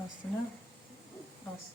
Aslında az.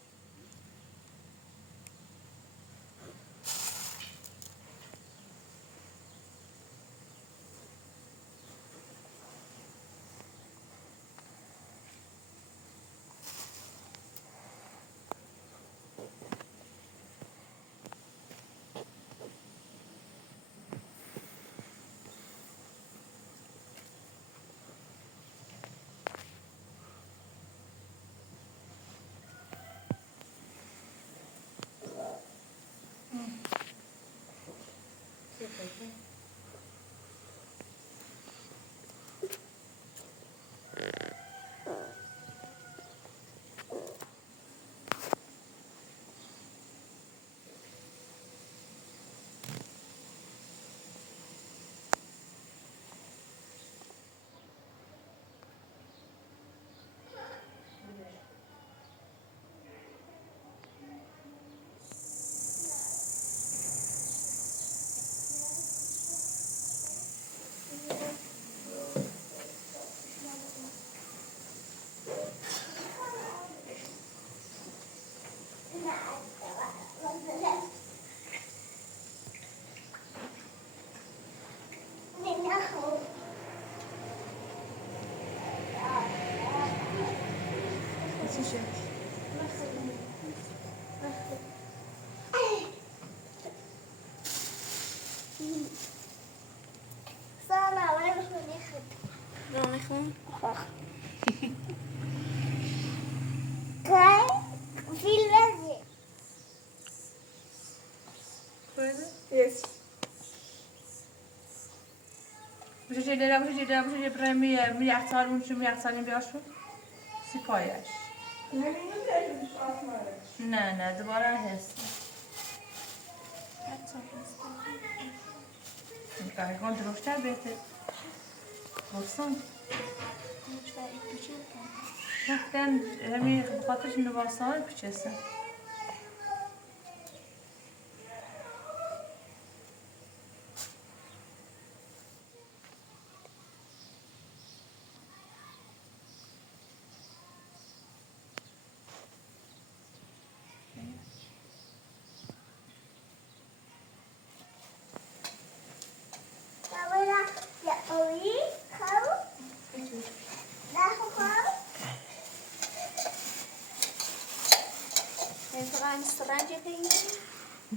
میخون فیل بزی Yes. بشه چه برای میخسال اون شو میخسالیم بیاشون سپایش نه دوباره هست میگه درشتر بهتر بسون وقتاً همی بخاطرش نواسان بچسته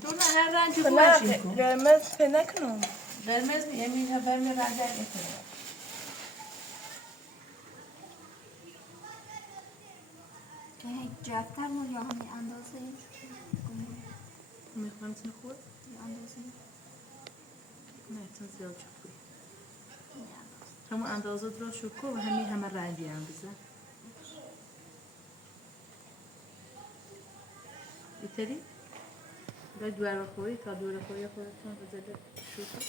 دونه هر رنجی باشی کن قرمز پیدا کنم قرمز یعنی همه رنجی نکنه جفتر مو یا همین اندازه میخوام چه خود یا اندازه نه چون زیاد چکوی همون اندازه درست شکو و همه رنگی هم بزن ایتری؟ باید دوار خوری تا دوار خوری خودتون بزده شکو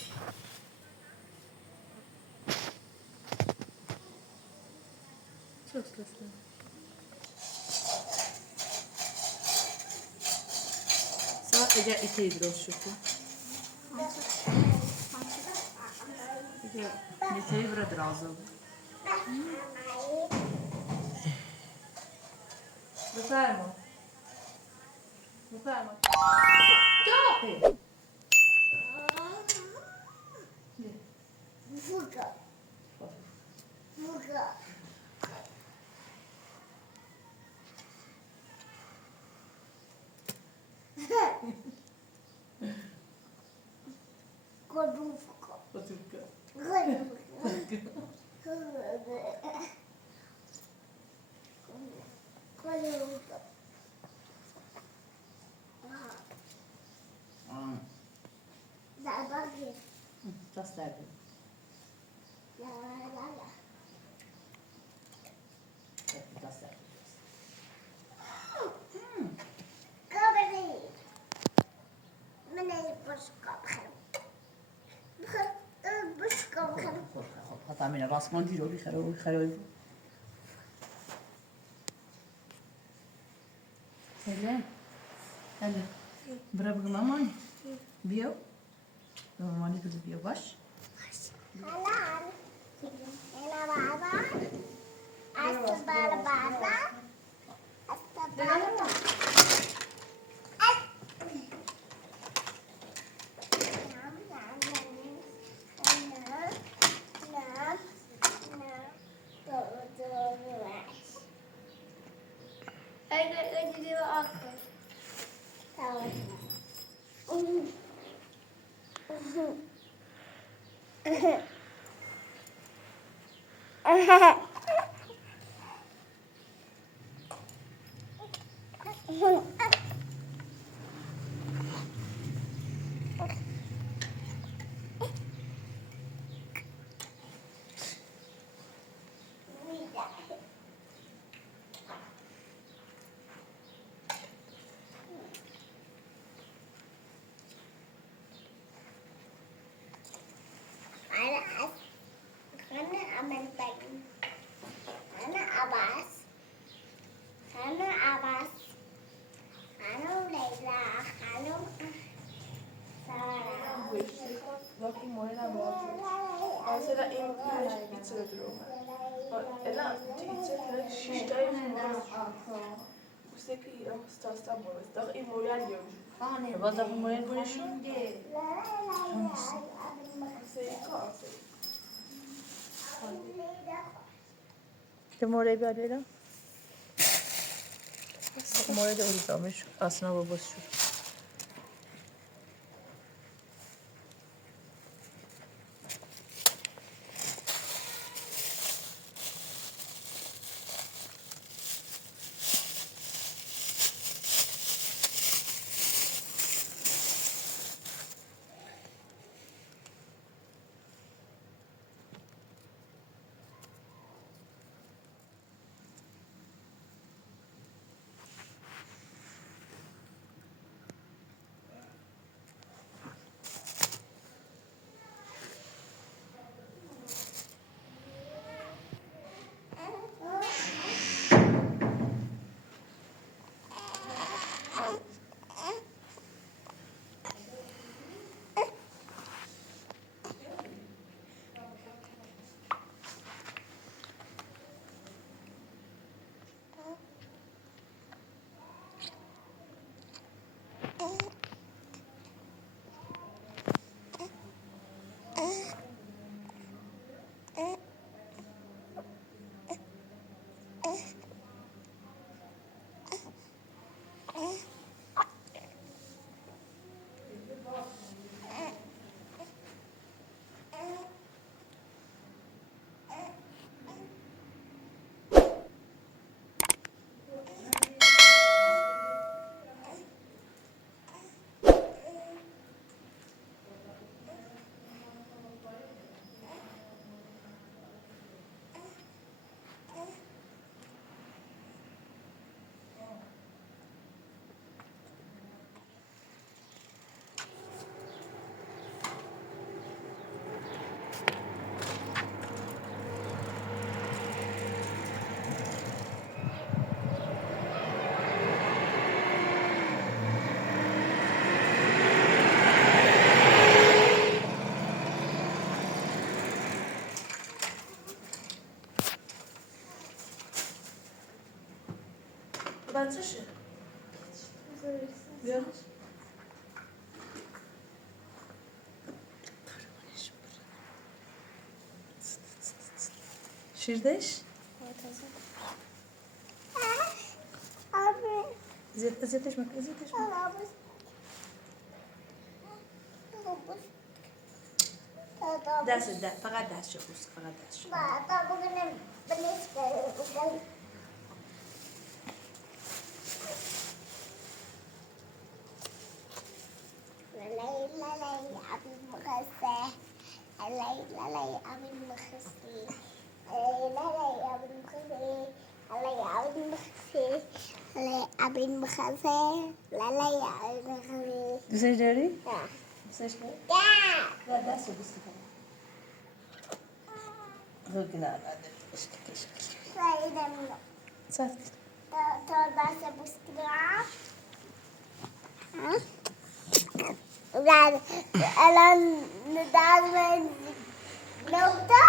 چه اصلا؟ سوا اجا ایتری درست شکو ایتری برا درازه بود بفرما داخل Fuga. Fuga. Godówko. Gotówka. Godówko. Zabawię. دست درد. لا لا لا دست درد. قابلی من این بشقاب خرم بشقاب خرم خب همین راسمان دیرو بیخره هلا برا بگو مامان بیو مامانی تو بیو باش حلال اینا بابا استبال بابا استبال بابا وقتی مورد نبود مثلا این ایتس رو درو الا ایتس رو شیشتای بوسه که استاستا بود داغ این مورد یوم باز دفعه مورد بودشون سیکا که مورد بیاد بیدم مورد اولزامش اصلا با باز شد بچه‌شه بیا شیردش abi زیتش مکن دست فقط دستشو بوس فقط دستشو Bapak bukan benih sekali. Lalai, abi makasih. ابین بخواسته لالا یا ابین بخواسته دوستش داری؟ نه دوستش داری؟ نه نه دست رو بوس کنم زود کنه سایدم ساعت تو دست بوس کنم بعد الان نداز من نقطه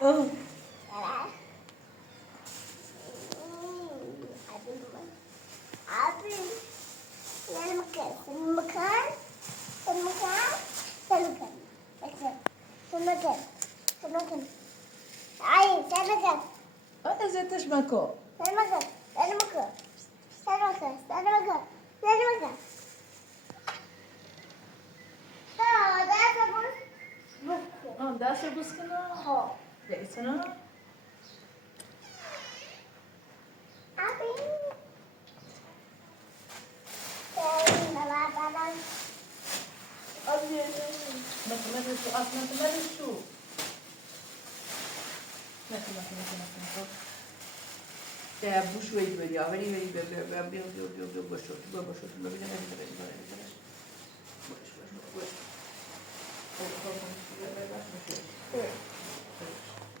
اوه Abi, المكان عايز المكان أنا زيتش ماكو دست رو بوس کنه ها دیسنا مثل شو أصلا مثل شو مثل ده بوش وید بری آوری بری باشو ببینم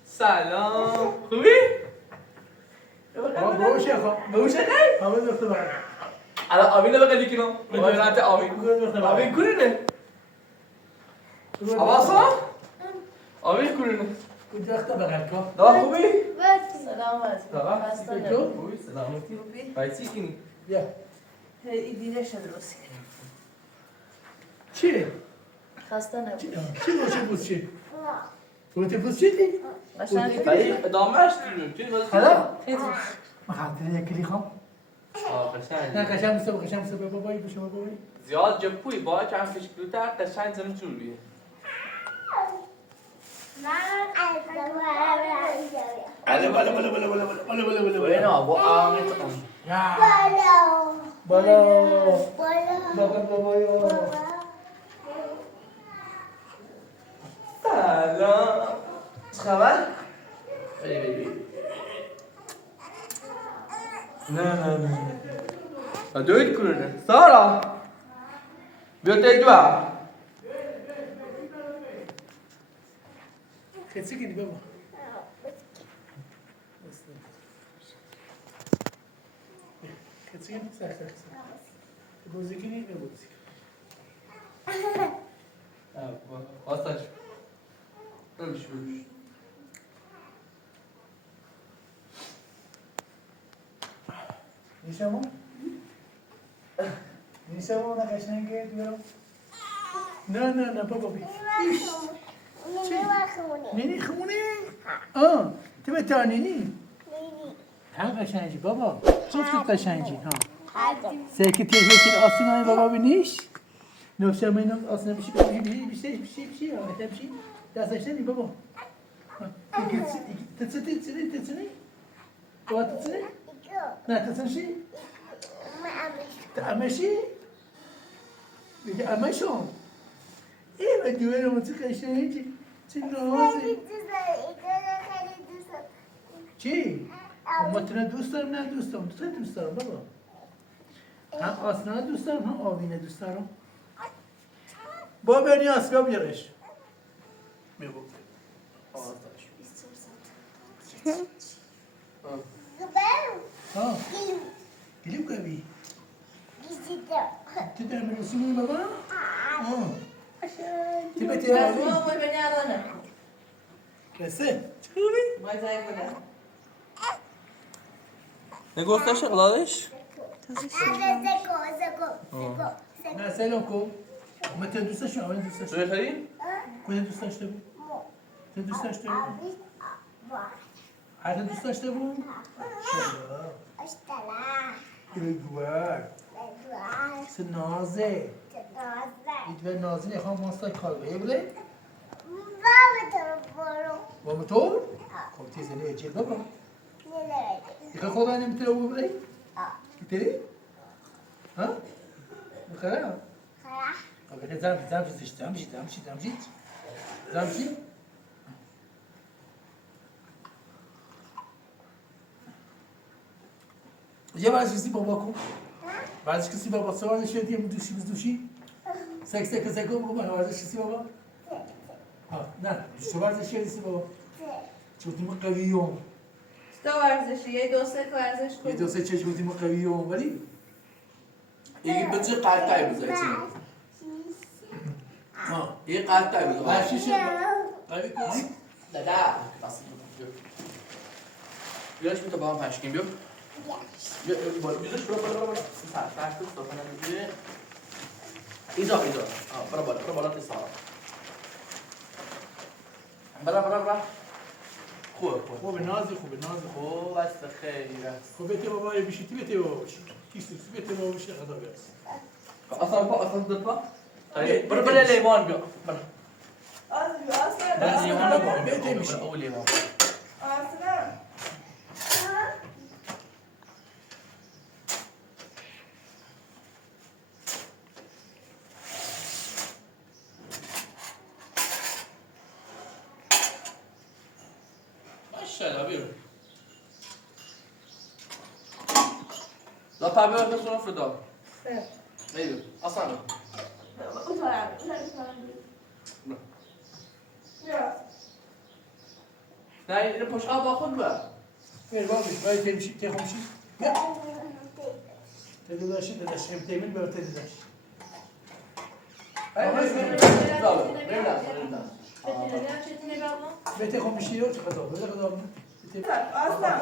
سلام خوبی؟ باشه خب بوشه نه؟ همه دکتر بعد الان آبی رو بگی کنم بگیرنت آبی کورونه آباسا آبی کورونه دکتر بعد کو دا خوبی؟ سلامت خوبی سلامتی بایسی کنی بیا این دیده شده درست کنیم چی خسته نبود چی باشه بوس چی تو بوس چی دی قشنگ بایی ادامهش دیدیم چی باز حالا خیلی ما خاطر یک کلی خام نه قشنگ قشنگ مسو بابایی بشه بابایی زیاد جپوی با چند فشکلوتر قشنگ زنم جوریه بله اینا با آمیت یا بالا بابایو سلام چه خبر؟ بری نه دوید کنه سارا بیا تایی دو خیلی کنی بابا خیلی کنی سخت بازی کنی نه بازی آستاش بروش بروش نیشمو نه قشنگه بیارم نه بابا بی نینی خمونه تو بتا نینی هم قشنگی بابا جفتت قشنگی ها سیکی تیجی آسینای بابا بینیش نوشم اینم آسینا بیشی دستش نمی بابا تتسنی بابا تتسنی نه تتسنشی تعمشی بگه امشون و دوره منطقه قشنگی چه نازی چی؟ ما تو دوست دارم نه دوست دارم تو دوست دارم بابا هم آسنا دوست دارم هم آوینه دوست دارم با برنی آسیا بیارش بیا بابا آساش ها گلیم کبی تو در مرسومی بابا تو بتی آوی ما باید بینی آرانه کسه چطوری؟ باید زنگ بودم نگفتش اقلالش؟ نه سلام کو متى دوستش آوین دوستش روی خریم؟ کدوم دوست داشته بود؟ تو دوست داشته بود؟ هر دوست داشته بود؟ بگوار سه نازه ایت و نازی نخوام ماستای کالبه بله؟ با موتور؟ خب تیزه نه جیل بابا یخواه خواه نمیتونه او بله؟ میتری؟ ها؟ بخره؟ خب زمشی یه ورزش کسی بابا کن ورزش کسی بابا سوار نشید یه دوشی بزدوشی سک بابا ورزش کسی بابا ها نه دوست ورزش کسی بابا چه بودیم قویون تا ورزشی یه دو سه ورزش کن یه دو سه چه بودیم قویون ولی یه بچه قطعی بزنید ها یه قطعی بزنید ورزش قوی کن دادا بیاش میتو با هم پشکیم بیو بیزش برو سر ایزا برو بالا تی سارا برا خوبه نازی خوب است خیلی است خوبه تی بابا یه بیشی تی بتی بابا کیستی بتی بابا بیشی خدا بیست اصلا داد با برو لیوان بیا برو اصلا لیوان بابا بیتی میشه او لیوان اصلا ماشاءالله بیرون لا پابه وقت سونا فردا میدون اصلا اون طرف بیا نه این پشت با خود بر بیر بابا باید تی میشی تی خون میشی بیا تی داشتی داشتی تیمین بیا تی داشتی بیتی خون میشی یا چه خدا بده خدا اصلا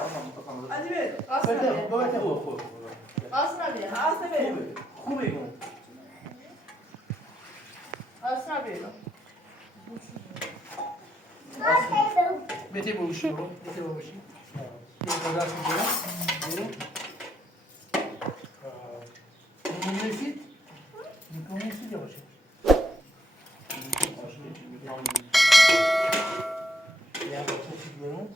علی بیر اصلا بیر بابا تی خوب اصلا بیر اصلا بیر خوبه گون اصلا بیر بیتی بوشی برو بیتی بوشی یه دست برو میکنیسید میکنیسید یا باشه یا باشه برو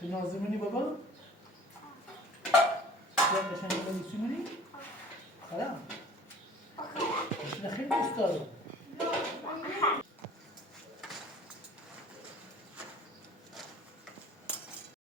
تو نازمینی بابا؟ یا قشنگ بلوسی منی؟ آره؟ خیلی دوست دارم